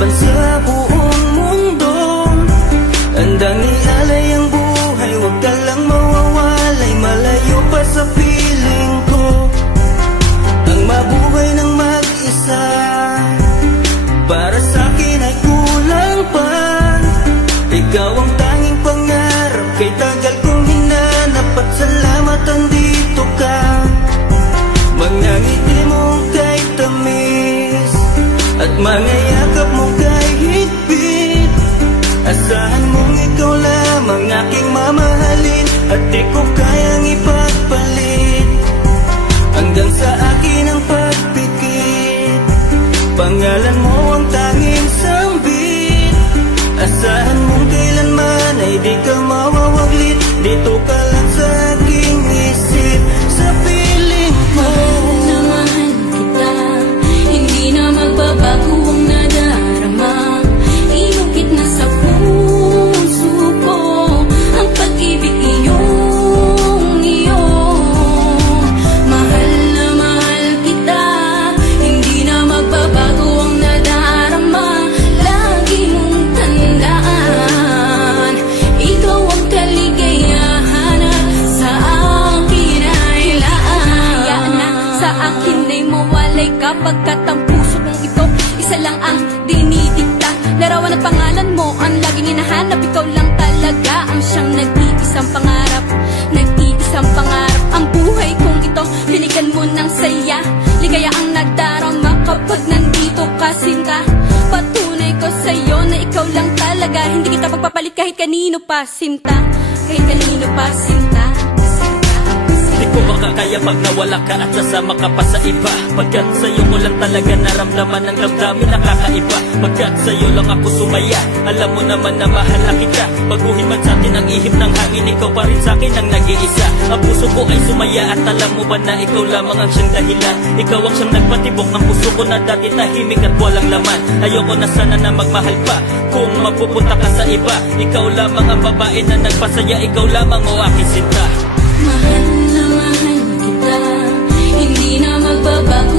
laban sa buong mundo. Handang ialay ang buhay, huwag ka lang mawawalay, malayo pa sa piling ko. Ang mabuhay ng mag-isa, para sa'kin ay kulang pa. Ikaw ang tanging pangarap, kay tagal kong hinanap, at salamat andito ka. Mga ngiti mo kay tamis, at mga yakap mo kay higpit. Asahan mong ikaw lamang aking mamahalin, at di ko kayang ipagpalit. Hanggang sa akin ang pagpikit, pangalan mo ang tanging sambit. Asahan mong kailanman ay di ka mawawaglit, dito ka lang sa aking isip, sa piling mo. Mahal kita, hindi na magbabago ang nadarama. Inukit na sa puso ko ang pag-ibig iyong iyo. Mahal na mahal kita, hindi na magbabago ang nadarama. Lagi mong tandaan, ikaw ang kaligayahan sa akin ay laan. Sa akin ay mawalay kapagkat ang puso kong ito isa lang ang dinidikta. Larawan at pangalan mo ang laging hinahanap, ikaw lang talaga ang siyang nag-iisang pangarap. Nag-iisang pangarap ang buhay kong ito, binigyan mo ng saya. Ligaya ang nadarama kapag nandito ka, sinta. Patunay ko sa'yo na ikaw lang talaga, hindi kita pagpapalit kahit kanino pa, sinta. Kahit kanino pa, sinta. Di ko makakaya pag nawala ka at sasama ka pa sa iba. Pagkat sa'yo mo lang talaga naramdaman ang damdamin nakakaiba. Pagkat sa'yo lang ako sumaya, alam mo naman na mahal na kita. Baguhin man sa'tin ang ihip ng hangin, ikaw pa rin sa'kin ang nag-iisa. Ang puso ko ay sumaya at alam mo ba na ikaw lamang ang siyang dahilan. Ikaw ang siyang nagpatibok ng puso ko na dati tahimik at walang laman. Ayoko na sana na magmahal pa kung mapupunta ka sa iba. Ikaw lamang ang babae na nagpasaya, ikaw lamang o aking sinta. Mahal na mahal kita, hindi na magbabago